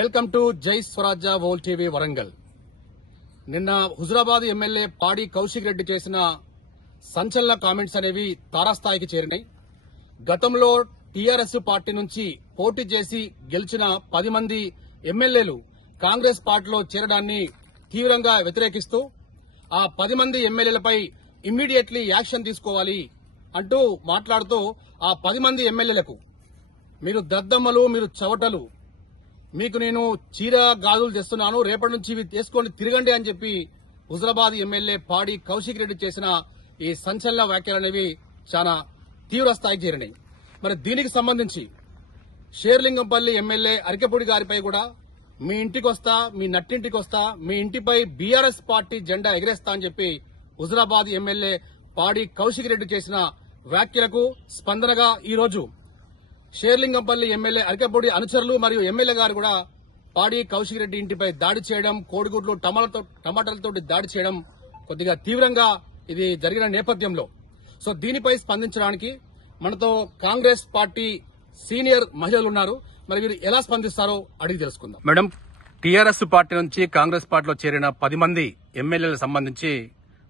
Welcome to జై స్వరాజ్య వోల్ TV Warangal. నిన్న Huzurabad MLA పాడి కౌశిక్ రెడ్డి చేసిన సంచలన కామెంట్స్ అనేవి తారాస్థాయికి చేరినాయి. గతంలో టీఆర్ఎస్ పార్టీ నుంచి పోటీ చేసి గెలిచిన 10 మంది ఎమ్మెల్యేలు కాంగ్రెస్ పార్టీలో చేరడాన్ని తీవ్రంగా వ్యతిరేకిస్తూ ఆ 10 మంది ఎమ్మెల్యేలపై ఇమ్మీడియట్లీ యాక్షన్ తీసుకోవాలి అంటూ మాట్లాడుతూ ఆ 10 మంది ఎమ్మెల్యేలకు మీరు దద్దమ్మలు, మీరు చవటలు, మీకు నేను చీర గాజులు తెస్తున్నాను, రేపటి నుంచి ఇవి తీసుకొని తిరగండి అని చెప్పి హుజురాబాద్ ఎమ్మెల్యే పాడి కౌశిక్ రెడ్డి చేసిన ఈ సంచలన వ్యాఖ్యలనేవి చాలా తీవ్ర స్థాయికి చేరినాయి. మరి దీనికి సంబంధించి షేర్లింగంపల్లి ఎమ్మెల్యే అరికెపూడి గారిపై కూడా మీ ఇంటికి వస్తా, మీ నట్టింటికి వస్తా, మీ ఇంటిపై బీఆర్ఎస్ పార్టీ జెండా ఎగరేస్తా అని చెప్పి హుజురాబాద్ ఎమ్మెల్యే పాడి కౌశిక్ రెడ్డి చేసిన వ్యాఖ్యలకు స్పందనగా ఈ రోజు షేర్లింగంపల్లి ఎమ్మెల్యే అరికెపూడి అనుచరులు మరియు ఎమ్మెల్యే గారు కూడా పాడి కౌశిక్ రెడ్డి ఇంటిపై దాడి చేయడం, కోడిగుడ్లు టమాటాలతో దాడి చేయడం కొద్దిగా తీవ్రంగా ఇది జరిగిన నేపథ్యంలో సో దీనిపై స్పందించడానికి మనతో కాంగ్రెస్ పార్టీ సీనియర్ మహిళలు ఉన్నారు. మరి వీరు ఎలా స్పందిస్తారో అడిగి తెలుసుకుందాం. మేడం, టీఆర్ఎస్ పార్టీ నుంచి కాంగ్రెస్ పార్టీలో చేరిన 10 మంది ఎమ్మెల్యేలకు సంబంధించి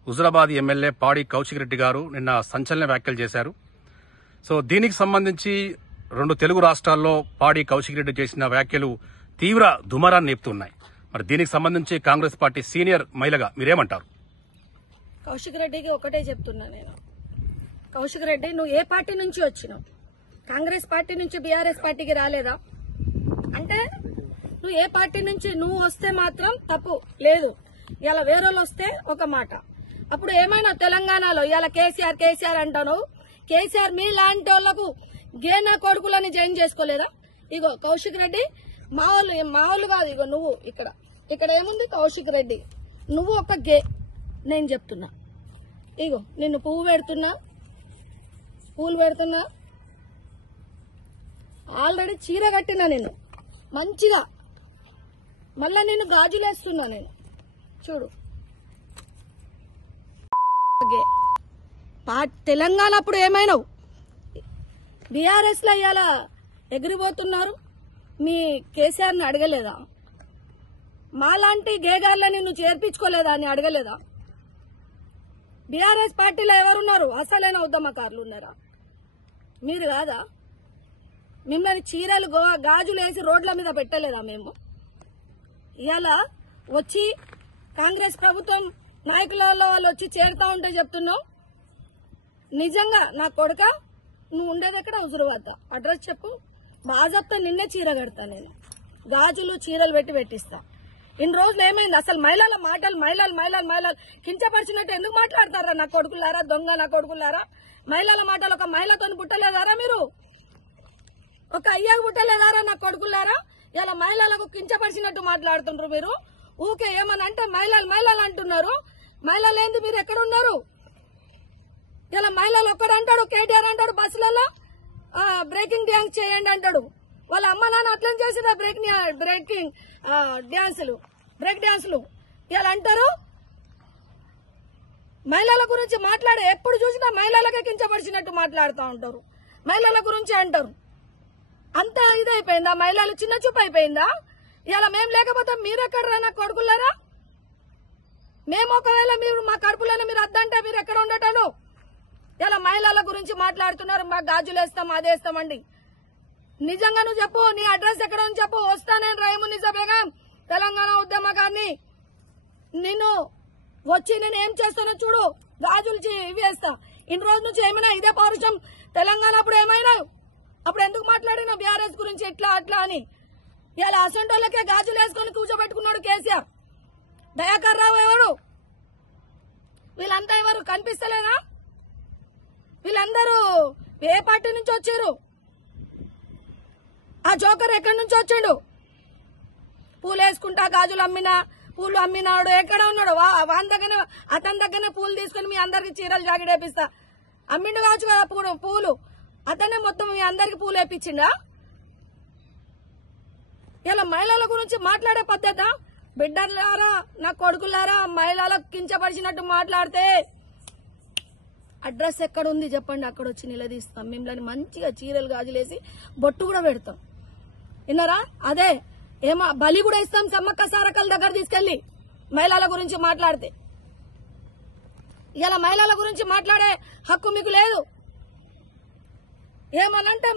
హుజురాబాద్ ఎమ్మెల్యే పాడి కౌశిక్ రెడ్డి గారు నిన్న సంచలన వ్యాఖ్యలు చేశారు. సో దీనికి సంబంధించి 2 తెలుగు రాష్ట్రాల్లో పాడి కౌశిక్ రెడ్డి చేసిన వ్యాఖ్యలు తీవ్ర దుమారాన్ని నేపుతున్నాయి. మరి దీనికి సంబంధించి కాంగ్రెస్ పార్టీ సీనియర్ మహిళగా మీరేమంటారు? కౌశిక్ రెడ్డికి ఒకటే చెప్తున్నా నేను. కౌశిక్ రెడ్డి, నువ్వు ఏ పార్టీ నుంచి వచ్చినావు? కాంగ్రెస్ పార్టీ నుంచి బీఆర్ఎస్ పార్టీకి రాలేదా? అంటే నువ్వు ఏ పార్టీ నుంచి నువ్వు వస్తే మాత్రం తప్పు లేదు. ఇలా వేరేళ్ళు వస్తే ఒక మాట. అప్పుడు ఏమైనా తెలంగాణలో ఇలా కేసీఆర్ అంటాను. కేసీఆర్ మీ లాంటి వాళ్లకు గేనా కొడుకులని జాయిన్ చేసుకోలేదా? ఇగో కౌశిక్ రెడ్డి మా వాళ్ళు కాదు. ఇగో నువ్వు ఇక్కడ ఏముంది? కౌశిక్ రెడ్డి నువ్వు ఒక గే. నేను చెప్తున్నా, ఇగో నిన్ను పూలు పెడుతున్నా, ఆల్రెడీ చీర కట్టినా నేను మంచిగా, మళ్ళా నేను గాజులేస్తున్నా. నేను చూడు తెలంగాణ అప్పుడు ఏమైనావు? బీఆర్ఎస్ లో ఇవాళ ఎగిరిపోతున్నారు. మీ కేసీఆర్ ని అడగలేదా? మాలాంటి గేగార్లని నువ్వు చేర్పించుకోలేదా అని అడగలేదా? బీఆర్ఎస్ పార్టీలో ఎవరున్నారు? అసలైన ఉద్యమకారులు ఉన్నారా? మీరు కాదా? మిమ్మల్ని చీరలు గాజులు వేసి రోడ్ల మీద పెట్టలేదా మేము? ఇవాళ వచ్చి కాంగ్రెస్ ప్రభుత్వం నాయకులలో వాళ్ళు వచ్చి చేరుతా ఉంటే చెప్తున్నావు. నిజంగా నా కొడుక, నువ్వు ఉండేది ఎక్కడ? హుజురాబాద్. అడ్రస్ చెప్పు. బాజప్తా నిన్నే చీర కడతా నేను. గాజులు చీరలు పెట్టిస్తా. ఇన్ని రోజులు ఏమైంది? అసలు మహిళల మాటలు మహిళలు కించపరిచినట్టు ఎందుకు మాట్లాడతారా? నా కొడుకులారా, దొంగ నా కొడుకులారా. మహిళల మాటలు ఒక మహిళతో పుట్టలేదారా? మీరు ఒక అయ్యాకు పుట్టలేదారా? నా కొడుకులారా, ఇలా మహిళలకు కించపరిచినట్టు మాట్లాడుతుండ్రు మీరు. ఊకే ఏమని అంటే మహిళలు అంటున్నారు. మహిళలు ఏంది? మీరు ఎక్కడున్నారు? ఇలా మహిళలు ఒక్కడు అంటాడు, కేటీఆర్ అంటాడు బస్సులలో బ్రేకింగ్ డ్యాన్స్ చేయండి అంటాడు. వాళ్ళ అమ్మ నాన్న అట్లా చేసిన బ్రేక్ డ్యాన్సులు ఇలా అంటారు. మహిళల గురించి మాట్లాడే ఎప్పుడు చూసినా మహిళలకే కించపరిచినట్టు మాట్లాడుతూ ఉంటారు. మహిళల గురించి అంటారు. అంతా ఇదైపోయిందా? మహిళలు చిన్న చూపు అయిపోయిందా? ఇలా మేము లేకపోతే మీరెక్కడ నా కొడుకులారా? మేము ఒకవేళ మీరు మా కడుపులోనే మీరు అద్దంటే మీరు ఎక్కడ ఉండటాను? ఇలా మహిళల గురించి మాట్లాడుతున్నారు. మాకు గాజులేస్తాం, అదేస్తామండి. నిజంగా నువ్వు చెప్పు, నీ అడ్రస్ ఎక్కడ అని చెప్పు. వస్తా నేను రైమునిసా బేగం, తెలంగాణ ఉద్యమకాన్ని. నేను వచ్చి నేను ఏం చేస్తానో చూడు. గాజులు ఇవి వేస్తా. ఇన్ని రోజుల నుంచి ఏమైనా ఇదే పౌరుషం తెలంగాణ అప్పుడు ఏమైనా? అప్పుడు ఎందుకు మాట్లాడినా బీఆర్ఎస్ గురించి ఇట్లా అట్లా అని? ఇలా అసంటోళ్ళకే గాజులు వేసుకొని కూర్చోబెట్టుకున్నాడు కేసీఆర్. దయాకర్ రావు ఎవరు? వీళ్ళంతా ఎవరు? కనిపిస్తలేదా? వీళ్ళందరూ ఏ పార్టీ నుంచి వచ్చారు? ఆ జోకర్ ఎక్కడి నుంచి వచ్చాడు? పూలు వేసుకుంటా గాజులు పూలు అమ్మినాడు ఎక్కడ ఉన్నాడు? అతని దగ్గరనే పూలు తీసుకుని మీ అందరికి చీరలు జాగిడేపిస్తా. అమ్మిండు కావచ్చు కదా పూలు. అతనే మొత్తం మీ అందరికి పూలు వేపించిండా? ఇలా మహిళల గురించి మాట్లాడే పద్ధత? బిడ్డలారా, నా కొడుకులారా, మహిళలకు కించపరిచినట్టు మాట్లాడితే అడ్రస్ ఎక్కడ ఉంది చెప్పండి, అక్కడ వచ్చి నిలదీస్తాం. మిమ్మల్ని మంచిగా చీరలు గాజులేసి బొట్టు కూడా పెడతాం. విన్నారా? అదే ఏమో బలి కూడా ఇస్తాం సమ్మక్క సారక్కల దగ్గర తీసుకెళ్లి మహిళల గురించి మాట్లాడితే. ఇలా మహిళల గురించి మాట్లాడే హక్కు మీకు లేదు. ఏమనంటే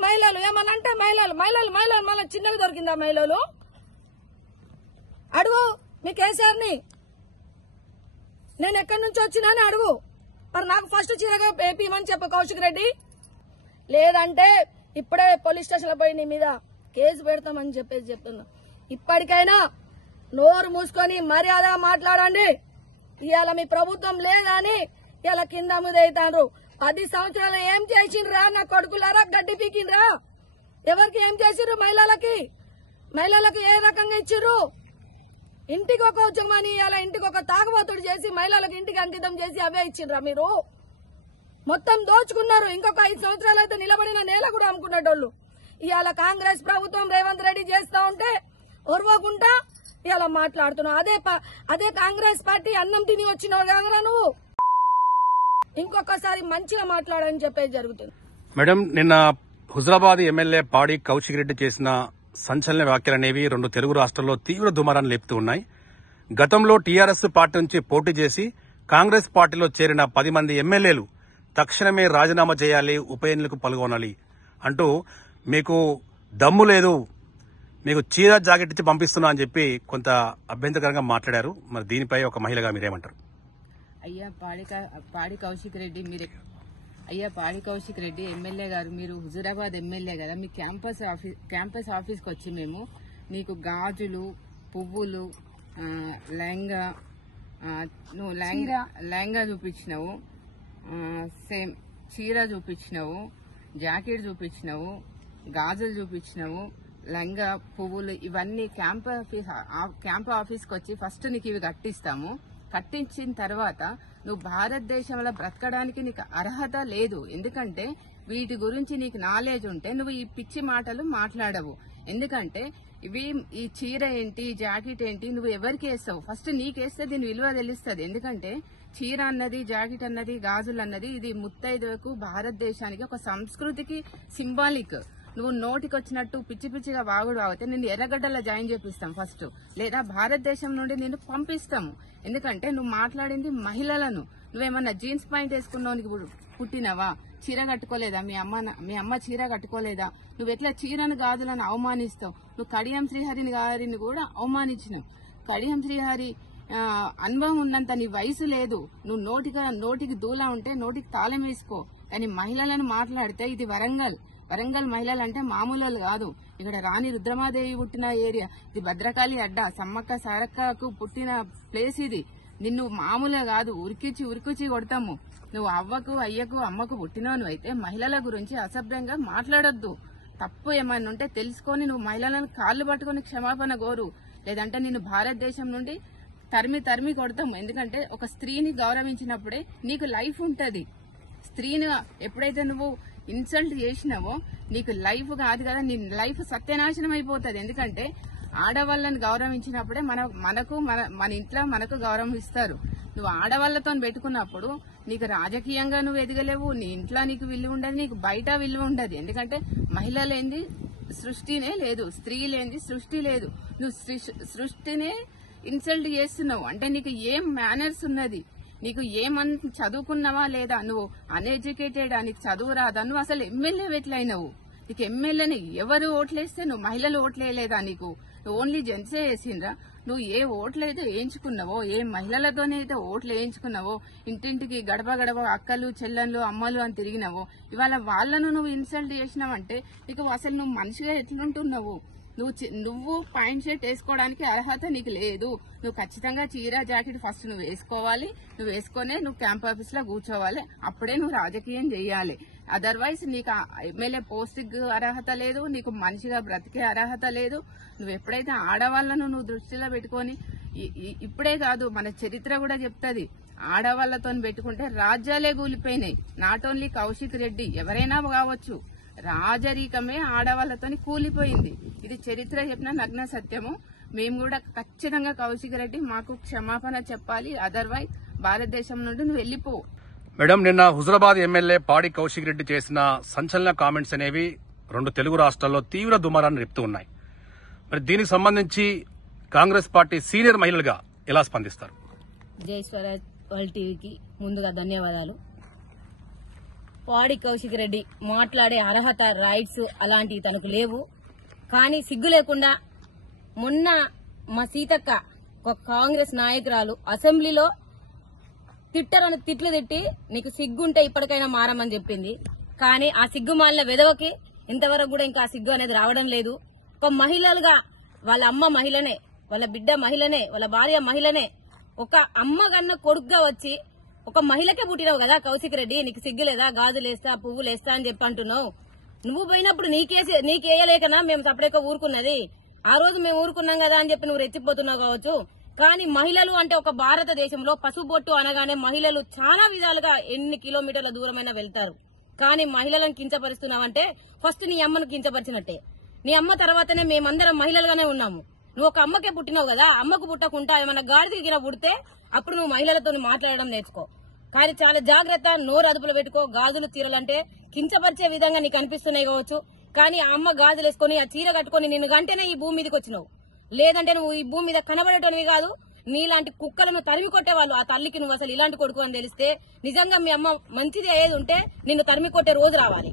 మహిళలు మళ్ళీ చిన్నగా దొరికిందా మహిళలు? అడుగు మీ కేసీఆర్ని, నేను ఎక్కడి నుంచి వచ్చినాని అడుగు. మరి నాకు ఫస్ట్ చీరగా వేపిమని చెప్పు కౌశిక్ రెడ్డి, లేదంటే ఇప్పుడే పోలీస్ స్టేషన్ పోయి నీ మీద కేసు పెడతామని చెప్పేసి చెప్తున్నా. ఇప్పటికైనా నోరు మూసుకొని మర్యాద మాట్లాడండి. ఇవాళ మీ ప్రభుత్వం లేదని ఇలా కింద మీద అవుతారు. 10 సంవత్సరాలు ఏం చేసిండ్రా నా కొడుకులారా? గడ్డి పీకిండ్రా? ఎవరికి ఏం చేసిర్రు? మహిళలకు ఏ రకంగా ఇచ్చిర్రు? ఇంటికి ఒక ఉద్యమాన్ని ఇవాళ ఇంటికి ఒక తాగుబోతుడు చేసి మహిళలకు ఇంటికి అంకితం చేసి అవే ఇచ్చిండ్రా మీరు? మొత్తం దోచుకున్నారు. ఇంకొక 5 సంవత్సరాలు అయితే నిలబడిన నేల కూడా అమ్ముకునేటోళ్ళు. ఇవాళ కాంగ్రెస్ ప్రభుత్వం రేవంత్ రెడ్డి చేస్తా ఉంటే ఒరవకుండా ఇలా మాట్లాడుతున్నావు. అదే కాంగ్రెస్ పార్టీ అన్నం తిని వచ్చినావు కదా నువ్వు. ఇంకొకసారి మంచిగా మాట్లాడని చెప్పేది జరుగుతుంది. మేడం, నిన్న హుజరాబాద్ ఎమ్మెల్యే పాడి కౌశిక్ రెడ్డి చేసిన సంచలన వ్యాఖ్యలనేవి 2 తెలుగు రాష్ట్రాల్లో తీవ్ర దుమారాన్ని లేపుతూ ఉన్నాయి. గతంలో టీఆర్ఎస్ పార్టీ నుంచి పోటీ చేసి కాంగ్రెస్ పార్టీలో చేరిన 10 మంది ఎమ్మెల్యేలు తక్షణమే రాజీనామా చేయాలి, ఉప ఎన్నికలకు పాల్గొనాలి అంటూ మీకు దమ్ము లేదు, మీకు చీర జాకెట్ ఇచ్చి పంపిస్తున్నా అని చెప్పి కొంత అభ్యంతరకరంగా మాట్లాడారు. మరి దీనిపై ఒక మహిళగా మీరేమంటారు? అయ్యా పాడి కౌశిక్ రెడ్డి ఎమ్మెల్యే గారు, మీరు హుజూరాబాద్ ఎమ్మెల్యే కదా, మీ క్యాంపస్ ఆఫీస్కి వచ్చి మేము నీకు గాజులు, పువ్వులు, లెహంగా చూపించినావు, సేమ్ చీర చూపించినావు, జాకెట్ చూపించినావు, గాజులు చూపించినావు, లంగా, పువ్వులు, ఇవన్నీ క్యాంప్ ఆఫీస్కి వచ్చి ఫస్ట్ నీకు ఇవి కట్టిస్తాము. కట్టించిన తర్వాత నువ్వు భారతదేశంలో బ్రతకడానికి నీకు అర్హత లేదు. ఎందుకంటే వీటి గురించి నీకు నాలెడ్జ్ ఉంటే నువ్వు ఈ పిచ్చి మాటలు మాట్లాడవు. ఎందుకంటే ఈ చీర ఏంటి, జాకెట్ ఏంటి, నువ్వు ఎవరికి వేస్తావు? ఫస్ట్ నీకేస్తే దీని విలువ తెలుస్తుంది. ఎందుకంటే చీర అన్నది, జాకెట్ అన్నది, గాజులు అన్నది ఇది ముత్తైదులకు, భారతదేశానికి ఒక సంస్కృతికి సింబాలిక్. నువ్వు నోటికి వచ్చినట్టు పిచ్చి పిచ్చిగా వాగుడు వాగితే నిన్ను ఎర్రగడ్డలో జాయిన్ చేపిస్తాం ఫస్ట్, లేదా భారతదేశం నుండి నిన్ను పంపిస్తాము. ఎందుకంటే నువ్వు మాట్లాడింది మహిళలను. నువ్వేమన్నా జీన్స్ పాయింట్ వేసుకున్నావు పుట్టినవా? చీర కట్టుకోలేదా? మీ అమ్మ చీర కట్టుకోలేదా? నువ్వు ఎట్లా చీరను గాజులను అవమానిస్తావు? నువ్వు కడియం శ్రీహరిని గారిని కూడా అవమానించినావు. కడియం శ్రీహరి అనుభవం ఉన్నంత నీ వయసు లేదు. నువ్వు నోటికి దూలా ఉంటే నోటికి తాళం వేసుకో. కానీ మహిళలను మాట్లాడితే ఇది వరంగల్ మహిళలు అంటే మామూలు కాదు. ఇక్కడ రాణి రుద్రమాదేవి పుట్టిన ఏరియా ఇది, భద్రకాళి అడ్డ, సమ్మక్క సారక్కకు పుట్టిన ప్లేస్ ఇది. నిన్ను మామూలుగా కాదు, ఉరికిచ్చి కొడతాము. నువ్వు అవ్వకు, అయ్యకు, అమ్మకు పుట్టినవు అయితే మహిళల గురించి అసభ్యంగా మాట్లాడొద్దు. తప్పు ఏమన్నా ఉంటే తెలుసుకొని నువ్వు మహిళలను కాళ్ళు పట్టుకుని క్షమాపణ కోరు, లేదంటే నిన్ను భారతదేశం నుండి తరిమి కొడతాము. ఎందుకంటే ఒక స్త్రీని గౌరవించినప్పుడే నీకు లైఫ్ ఉంటది. స్త్రీని ఎప్పుడైతే నువ్వు ఇన్సల్ట్ చేసినావో నీకు లైఫ్ కాదు కదా, నీ లైఫ్ సత్యనాశనం అయిపోతుంది. ఎందుకంటే ఆడవాళ్ళని గౌరవించినప్పుడే మన ఇంట్లో మనకు గౌరవం ఇస్తారు. నువ్వు ఆడవాళ్లతో పెట్టుకున్నప్పుడు నీకు రాజకీయంగా నువ్వు ఎదగలేవు, నీ ఇంట్లో నీకు విలువ ఉండదు, నీకు బయట విలువ ఉండదు. ఎందుకంటే మహిళ లేనిది సృష్టినే లేదు, స్త్రీ లేనిది సృష్టి లేదు. నువ్వు సృష్టినే ఇన్సల్ట్ చేస్తున్నావు అంటే నీకు ఏం మేనర్స్ ఉన్నది? నీకు ఏమంత చదువుకున్నావా లేదా? నువ్వు అన్ఎడ్యుకేటెడ్, నీకు చదువు రాదా? నువ్వు అసలు ఎమ్మెల్యే ఎట్లయినావు? నీకు ఎమ్మెల్యేని ఎవరు ఓట్లేస్తే నువ్వు మహిళలు ఓట్లేయలేదా? నీకు ఓన్లీ జెంట్సే వేసిండ్రా? నువ్వు ఏ ఓట్లయితే వేయించుకున్నావో, ఏ మహిళలతోనే అయితే ఓట్లు వేయించుకున్నావో, ఇంటింటికి గడప అక్కలు, చెల్లెళ్ళు, అమ్మలు అని తిరిగినావో, ఇవాళ వాళ్లను నువ్వు ఇన్సల్ట్ చేసినావంటే నీకు అసలు నువ్వు మనిషిగా ఎట్లుంటున్నావు? నువ్వు పాయింట్ షర్ట్ వేసుకోవడానికి అర్హత నీకు లేదు. నువ్వు ఖచ్చితంగా చీర జాకెట్ ఫస్ట్ నువ్వు వేసుకోవాలి. నువ్వు వేసుకునే నువ్వు క్యాంప్ ఆఫీస్ లో కూర్చోవాలి. అప్పుడే నువ్వు రాజకీయం చేయాలి. అదర్వైజ్ నీకు ఎమ్మెల్యే పోస్ట్ అర్హత లేదు, నీకు మనిషిగా బ్రతికే అర్హత లేదు. నువ్వు ఎప్పుడైతే ఆడవాళ్లను నువ్వు దృష్టిలో పెట్టుకొని, ఇప్పుడే కాదు మన చరిత్ర కూడా చెప్తుంది, ఆడవాళ్లతో పెట్టుకుంటే రాజ్యాలే కూలిపోయినాయి. నాట్ ఓన్లీ కౌశిక్ రెడ్డి, ఎవరైనా కావచ్చు, రాజరికమే ఆడవాళ్లతో కూలిపోయింది. ఇది చరిత్ర చెప్పిన నగ్న సత్యము. మేము కూడా ఖచ్చితంగా కౌశిక్ రెడ్డి మాకు క్షమాపణ చెప్పాలి. అదర్వైజ్ భారతదేశం నుండి నువ్వు వెళ్ళిపో. మేడం, నిన్న హుజరాబాద్ ఎమ్మెల్యే పాడి కౌశిక్ రెడ్డి చేసిన సంచలన కామెంట్స్ అనేవి 2 తెలుగు రాష్ట్రాల్లో తీవ్ర దుమారాన్ని రేపుతూ ఉన్నాయి. మరి దీనికి సంబంధించి కాంగ్రెస్ పార్టీ సీనియర్ మహిళలుగా ఎలా స్పందిస్తారు? జై స్వరాజ్ వరల్డ్ టీవీకి ముందుగా ధన్యవాదాలు. పాడి కౌశిక్ రెడ్డి మాట్లాడే అర్హత, రైట్స్ అలాంటివి తనకు లేవు. కానీ సిగ్గు లేకుండా మొన్న మా సీతక్క ఒక కాంగ్రెస్ నాయకురాలు అసెంబ్లీలో తిట్టరని తిట్లు తిట్టి నీకు సిగ్గుంటే ఇప్పటికైనా మారమని చెప్పింది. కానీ ఆ సిగ్గు మాలిన వెదవకి ఇంతవరకు కూడా ఇంకా ఆ సిగ్గు అనేది రావడం లేదు. ఒక మహిళలుగా వాళ్ళ అమ్మ మహిళనే, వాళ్ళ బిడ్డ మహిళనే, వాళ్ళ భార్య మహిళనే, ఒక అమ్మ కన్నా కొడుకుగా వచ్చి ఒక మహిళకే పుట్టినావు కదా కౌశిక్ రెడ్డి, నీకు సిగ్గులేదా? గాజులేస్తా పువ్వులేస్తా అని చెప్పి అంటున్నావు. నువ్వు పోయినప్పుడు నీకేయలేకనా మేము సపరేట్గా ఊరుకున్నది? ఆ రోజు మేము ఊరుకున్నాం కదా అని చెప్పి నువ్వు రెచ్చిపోతున్నావు కావచ్చు. కానీ మహిళలు అంటే ఒక భారతదేశంలో పసుబొట్టు అనగానే మహిళలు చాలా విధాలుగా ఎన్ని కిలోమీటర్ల దూరమైనా వెళ్తారు. కానీ మహిళలను కించపరుస్తున్నావంటే ఫస్ట్ నీ అమ్మను కించపరిచినట్టే. నీ అమ్మ తర్వాతనే మేమందరం మహిళలుగానే ఉన్నాము. నువ్వు ఒక అమ్మకే పుట్టినావు కదా, అమ్మకు పుట్టకుండా ఏమన్నా గాడి తిరిగిన పుడితే అప్పుడు నువ్వు మహిళలతో మాట్లాడడం నేర్చుకో. కానీ చాలా జాగ్రత్త, నోరు అదుపులో పెట్టుకో. గాజులు చీరలంటే కించపరిచే విధంగా నీకు అనిపిస్తున్నాయి కావచ్చు. కానీ ఆ అమ్మ గాజులు వేసుకుని ఆ చీర కట్టుకుని నిన్ను గంటేనే ఈ భూమి మీదకి వచ్చినావు. లేదంటే నువ్వు ఈ భూమి మీద కనబడేటోనివి కాదు. నీలాంటి కుక్కలను తరిమి కొట్టేవాళ్ళు. ఆ తల్లికి నువ్వు అసలు ఇలాంటి కొడుకు అని తెలిస్తే నిజంగా మీ అమ్మ మంచిది అయ్యేది ఉంటే నిన్ను తరిమి కొట్టే రోజు రావాలి.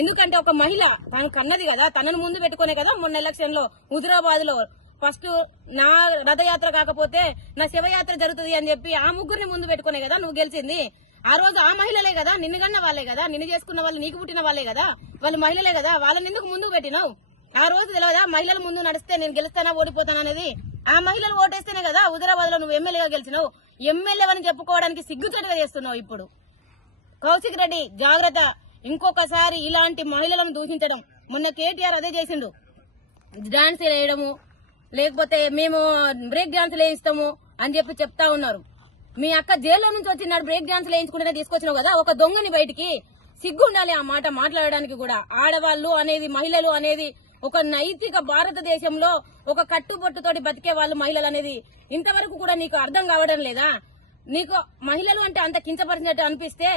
ఎందుకంటే ఒక మహిళ తను కన్నది కదా, తనను ముందు పెట్టుకునే కదా మొన్న ఎలక్షన్ లో హుజురాబాద్ లో ఫస్ట్ నా రథయాత్ర కాకపోతే నా శివయాత్ర జరుగుతుంది అని చెప్పి ఆ ముగ్గురిని ముందు పెట్టుకునే కదా నువ్వు గెలిచింది. ఆ రోజు ఆ మహిళలే కదా, నిన్ను కన్న వాళ్లే కదా, నిన్ను చేసుకున్న వాళ్ళు నీకు పుట్టిన వాళ్లే కదా, వాళ్ళు మహిళలే కదా, వాళ్ళని ఎందుకు ముందుకు పెట్టినావు? ఆ రోజు తెలియదా మహిళలు ముందు నడిస్తే నేను గెలుస్తానా ఓడిపోతానా అనేది? ఆ మహిళలు ఓటేస్తేనే కదా హుజురాబాద్ లో నువ్వు ఎమ్మెల్యేగా గెలిచినావు. ఎమ్మెల్యే అని చెప్పుకోవడానికి సిగ్గుచేటుగా చేస్తున్నావు. ఇప్పుడు కౌశిక్ రెడ్డి జాగ్రత్త, ఇంకొకసారి ఇలాంటి మహిళలను దూషించడం. మొన్న కేటీఆర్ అదే చేసిండు, డాన్స్ వేయడము, లేకపోతే మేము బ్రేక్ డాన్సులు వేయిస్తాము అని చెప్పి చెప్తా ఉన్నారు. మీ అక్క జైల్లో నుంచి వచ్చినాడు బ్రేక్ డాన్సులు వేయించుకుంటేనే తీసుకొచ్చినావు కదా ఒక దొంగని బయటికి. సిగ్గు ఉండాలి ఆ మాట మాట్లాడడానికి కూడా. ఆడవాళ్లు అనేది, మహిళలు అనేది ఒక నైతిక భారతదేశంలో ఒక కట్టుబొట్టుతోటి బతికే వాళ్ళు మహిళలు అనేది ఇంతవరకు కూడా నీకు అర్థం కావడం లేదా? నీకు మహిళలు అంటే అంత కించపరిచినట్టు అనిపిస్తే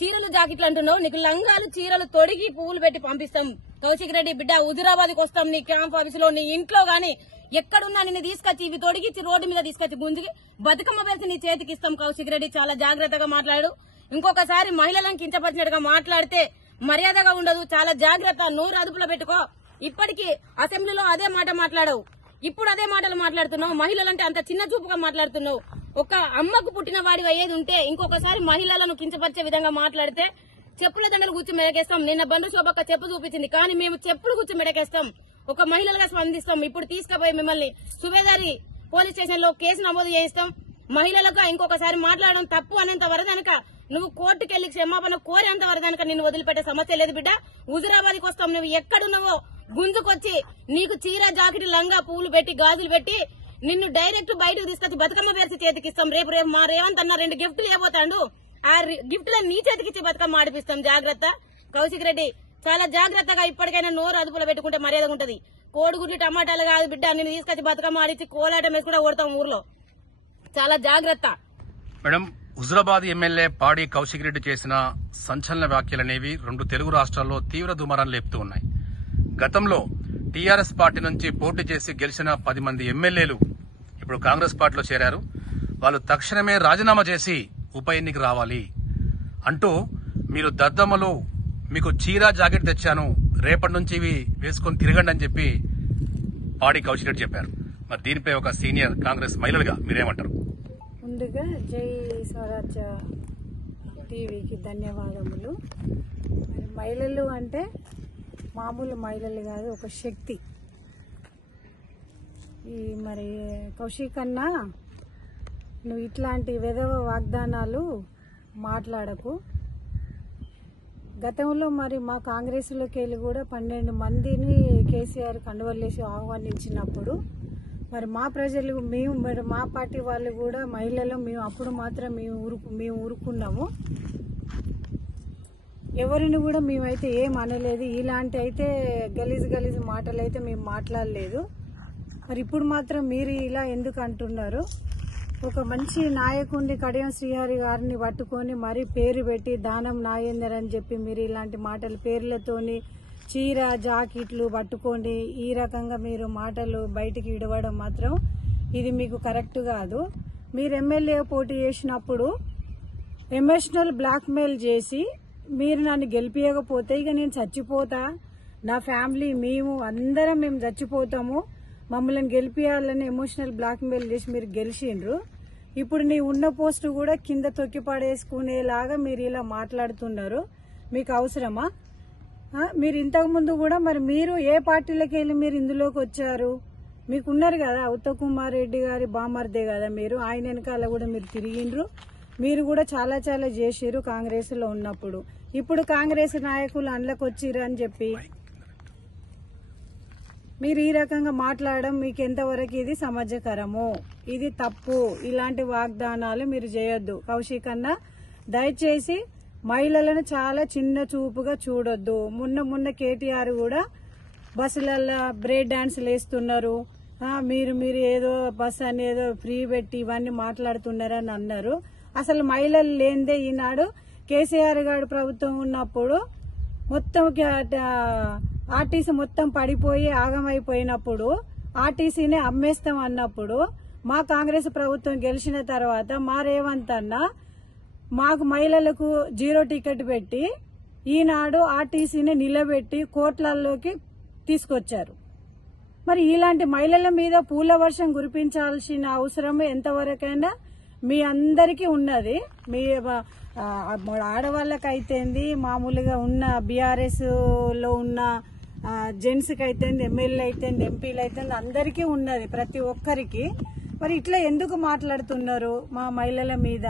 చీరలు జాకెట్లు అంటున్నావు. నీకు లంగాలు చీరలు తొడిగి పువ్వులు పెట్టి పంపిస్తాం. కౌశిక్ రెడ్డి బిడ్డ హుజురాబాద్కి వస్తాం. నీ క్యాంప్ ఆఫీసులో, నీ ఇంట్లో గాని ఎక్కడున్నా నిన్ను తీసుకొచ్చి ఇవి తొడిగిచ్చి రోడ్డు మీద తీసుకొచ్చి గుంజుకి బతుకమ్మ పేర్చి నీ చేతికి ఇస్తాం. కౌశిక్ రెడ్డి చాలా జాగ్రత్తగా మాట్లాడు. ఇంకొకసారి మహిళలను కించపరిచినట్టుగా మాట్లాడితే మర్యాదగా ఉండదు. చాలా జాగ్రత్త, నోరు అదుపులో పెట్టుకో. ఇప్పటికీ అసెంబ్లీలో అదే మాట మాట్లాడవు, ఇప్పుడు అదే మాటలు మాట్లాడుతున్నావు. మహిళలంటే అంత చిన్న చూపుగా మాట్లాడుతున్నావు. ఒక అమ్మకు పుట్టిన వాడి అయ్యేది ఉంటే ఇంకొకసారి మహిళలను కించపరిచే విధంగా మాట్లాడితే చెప్పుల దండలు కూర్చో మెడకేస్తాం. నిన్న బండ్రు శోభక్క చెప్పు చూపించింది, కానీ మేము చెప్పులు కూర్చో మెడకేస్తాం. ఒక మహిళలుగా స్పందిస్తాం. ఇప్పుడు తీసుకుపోయి మిమ్మల్ని సుబేదారి పోలీస్ స్టేషన్ లో కేసు నమోదు చేయిస్తాం. మహిళలకు ఇంకొకసారి మాట్లాడడం తప్పు అనేంత వరదనక నువ్వు కోర్టుకెళ్లి క్షమాపణ కోరేంత వరదనక నిన్ను వదిలిపెట్టే సమస్య లేదు బిడ్డ. హుజురాబాద్కి వస్తాం. నువ్వు ఎక్కడున్నావో గుంజుకొచ్చి నీకు చీర జాకెట్ లంగా పువ్వులు పెట్టి గాజులు పెట్టి నిన్ను డైరెక్ట్ బయటకు తీసుకొచ్చి బతుకమ్మ పేర్చి చేతికిస్తాం. రేపు మా రేవంత్ అన్న 2 గిఫ్ట్లు ఇవ్వబోతాడు. ఆ గిఫ్ట్లను నీ చేతికిచ్చి బతుకమ్మ ఆడిపిస్తాం. జాగ్రత్త కౌశిక్ రెడ్డి, చాలా జాగ్రత్తగా ఇప్పటికైనా నోరు అదుపులో పెట్టుకుంటే మర్యాద ఉంటది. కోడిగుడ్లు టమాటాలు కాదు బిడ్డ, నిన్ను తీసుకొచ్చి బతుకమ్మ ఆడిచి కోలాటం వేసి కూడా కొడతాం ఊర్లో. చాలా జాగ్రత్త. మేడం, హుజురాబాద్ ఎమ్మెల్యే పాడి కౌశిక్ రెడ్డి చేసిన సంచలన వ్యాఖ్యలనేవి 2 తెలుగు రాష్ట్రాల్లో తీవ్ర దుమారాన్ని లేపుతూ ఉన్నాయి. గతంలో టీఆర్ఎస్ పార్టీ నుంచి పోటీ చేసి గెలిచిన 10 మంది ఎమ్మెల్యేలు ఇప్పుడు కాంగ్రెస్ పార్టీలో చేరారు. వాళ్ళు తక్షణమే రాజీనామా చేసి ఉప ఎన్నిక రావాలి అంటూ, మీరు దద్దమ్మలు, మీకు చీర జాకెట్ తెచ్చాను, రేపటి నుంచి ఇవి వేసుకొని తిరగండి అని చెప్పి పాడి కౌశిక్ రెడ్డి చెప్పారు. మరి దీనిపై ఒక సీనియర్ కాంగ్రెస్ మహిళలుగా మీరేమంటారు? ముందుగా జై స్వరాజ్య టీవీకి ధన్యవాదములు. మరి మహిళలు అంటే మామూలు మహిళలు కాదు, ఒక శక్తి. ఈ మరి కౌశిక్ అన్నా, నువ్వు ఇట్లాంటి వెధవ వాగ్దానాలు మాట్లాడకు. గతంలో మరి మా కాంగ్రెస్లోకి వెళ్ళి కూడా 12 మందిని కేసీఆర్ కండువలేసి ఆహ్వానించినప్పుడు మరి మా ప్రజలు మరి మా పార్టీ వాళ్ళు కూడా మహిళలు మేము అప్పుడు మాత్రం మేము ఊరుకున్నాము. ఎవరిని కూడా మేమైతే ఏం అనలేదు. ఇలాంటి అయితే గలీజ్ మాటలు అయితే మేము మాట్లాడలేదు. మరి ఇప్పుడు మాత్రం మీరు ఇలా ఎందుకు అంటున్నారు? ఒక మంచి నాయకుడిని కడియం శ్రీహరి గారిని పట్టుకొని మరి పేరు పెట్టి దానం నాగేందర్ అని చెప్పి మీరు ఇలాంటి మాటలు పేర్లతోని చీర జాకెట్లు పట్టుకోండి ఈ రకంగా మీరు మాటలు బయటికి విడవడం మాత్రం ఇది మీకు కరెక్ట్ కాదు. మీరు ఎమ్మెల్యే పోటీ చేసినప్పుడు ఎమోషనల్ బ్లాక్మెయిల్ చేసి మీరు నన్ను గెలిపియకపోతే ఇక నేను చచ్చిపోతా, నా ఫ్యామిలీ మేము చచ్చిపోతాము, మమ్మల్ని గెలిపియాలని ఎమోషనల్ బ్లాక్మెయిల్ చేసి మీరు గెలిచిండ్రు. ఇప్పుడు నీ ఉన్న పోస్టు కూడా కింద తొక్కి పడేసుకునేలాగా మీరు ఇలా మాట్లాడుతున్నారు. మీకు అవసరమా? మీరు ఇంతకు ముందు కూడా మరి మీరు ఏ పార్టీలకు వెళ్ళి మీరు ఇందులోకి వచ్చారు? మీకున్నారు కదా ఉత్తమ్ కుమార్ రెడ్డి గారి బామర్దే కదా మీరు, ఆయన వెనకాల కూడా మీరు తిరిగిండ్రు. మీరు కూడా చాలా చాలా చేసిరు కాంగ్రెస్ లో ఉన్నప్పుడు. ఇప్పుడు కాంగ్రెస్ నాయకులు అందులోకి వచ్చిర్రు అని చెప్పి మీరు ఈ రకంగా మాట్లాడడం మీకు ఎంతవరకు ఇది సమాజకరము? ఇది తప్పు. ఇలాంటి వాగ్దానాలు మీరు చేయొద్దు. కౌశిక్ అన్న, దయచేసి మహిళలను చాలా చిన్న చూపుగా చూడొద్దు. మొన్న కేటీఆర్ కూడా బస్సులలో బ్రేక్ డాన్సులు వేస్తున్నారు, మీరు ఏదో బస్ అని ఏదో ఫ్రీ పెట్టి ఇవన్నీ మాట్లాడుతున్నారని అన్నారు. అసలు మహిళలు లేనిదే ఈనాడు కేసీఆర్ గారి ప్రభుత్వం ఉన్నప్పుడు మొత్తం ఆర్టీసీ మొత్తం పడిపోయి ఆగమైపోయినప్పుడు ఆర్టీసీని అమ్మేస్తాం అన్నప్పుడు మా కాంగ్రెస్ ప్రభుత్వం గెలిచిన తర్వాత మా రేవంత్ అన్న మాకు మహిళలకు 0 టికెట్ పెట్టి ఈనాడు ఆర్టీసీని నిలబెట్టి కోట్లలోకి తీసుకొచ్చారు. మరి ఇలాంటి మహిళల మీద పూల వర్షం కురిపించాల్సిన అవసరం ఎంతవరకైనా మీ అందరికీ ఉన్నది. మీ ఆడవాళ్ళకైతేంది, మామూలుగా ఉన్న బీఆర్ఎస్ లో ఉన్న జెంట్స్ కి అయితేంది, ఎమ్మెల్యే అయితేంది, ఎంపీలు అయితేంది, అందరికీ ఉన్నది ప్రతి ఒక్కరికి. మరి ఇట్లా ఎందుకు మాట్లాడుతున్నారు మా మహిళల మీద?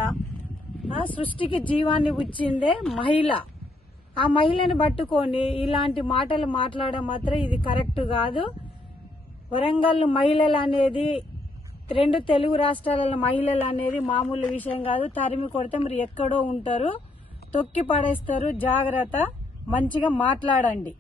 సృష్టికి జీవాన్ని ఇచ్చిందే మహిళ. ఆ మహిళను పట్టుకొని ఇలాంటి మాటలు మాట్లాడడం మాత్రం ఇది కరెక్ట్ కాదు. వరంగల్ మహిళలు అనేది 2 తెలుగు రాష్ట్రాల మహిళలు అనేది మామూలు విషయం కాదు. తరిమి కొడితే మీరు ఎక్కడో ఉంటారు, తొక్కి పడేస్తారు. జాగ్రత్త, మంచిగా మాట్లాడండి.